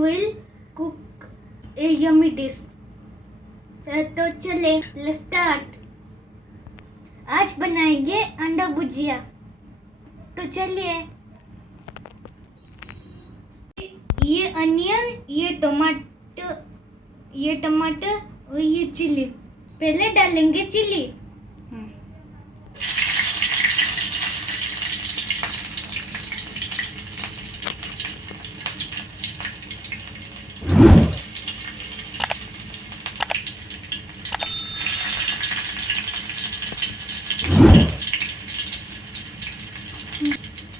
will cook a yummy dish. तो चले let's start. आज बनाएंगे अंडा भुजिया. तो चलिए. ये अनियन, ये टमाटर और ये चिली. पहले डालेंगे चिली.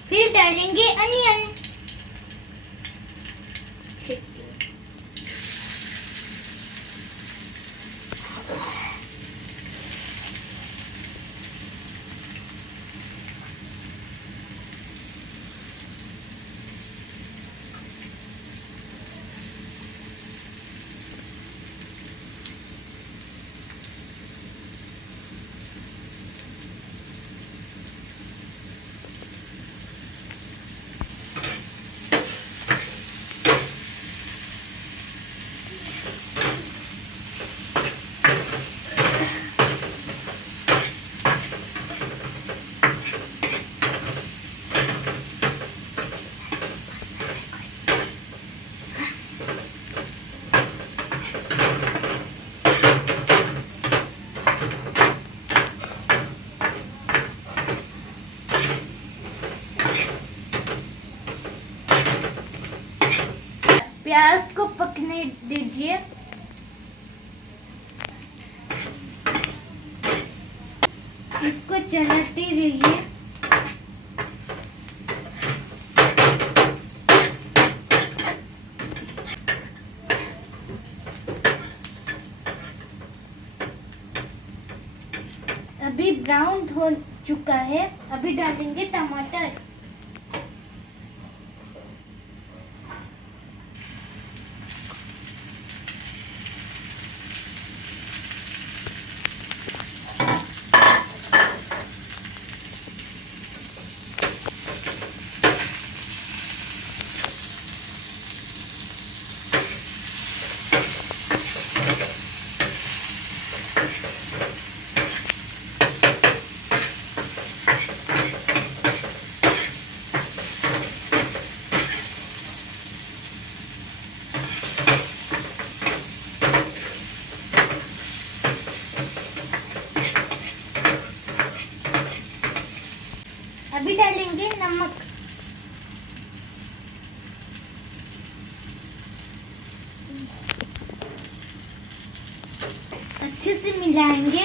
फिर डालेंगे अनियन. प्याज को पकने दीजिए. इसको चलाते रहिए. अभी ब्राउन हो चुका है. अभी डालेंगे टमाटर. अभी डालेंगे नमक. अच्छे से मिलाएंगे.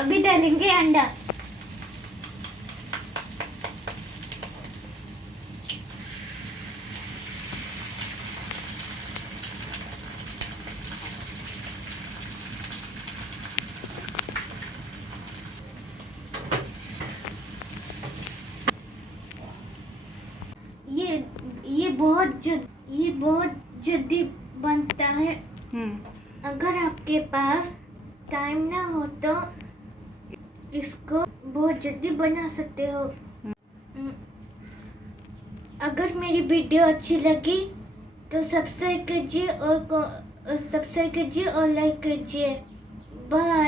अभी डालेंगे अंडा. ये बहुत जल्दी बनता है. अगर आपके पास टाइम ना हो तो इसको बहुत जल्दी बना सकते हो. अगर मेरी वीडियो अच्छी लगी तो सब्सक्राइब कीजिए और लाइक कीजिए. बाय.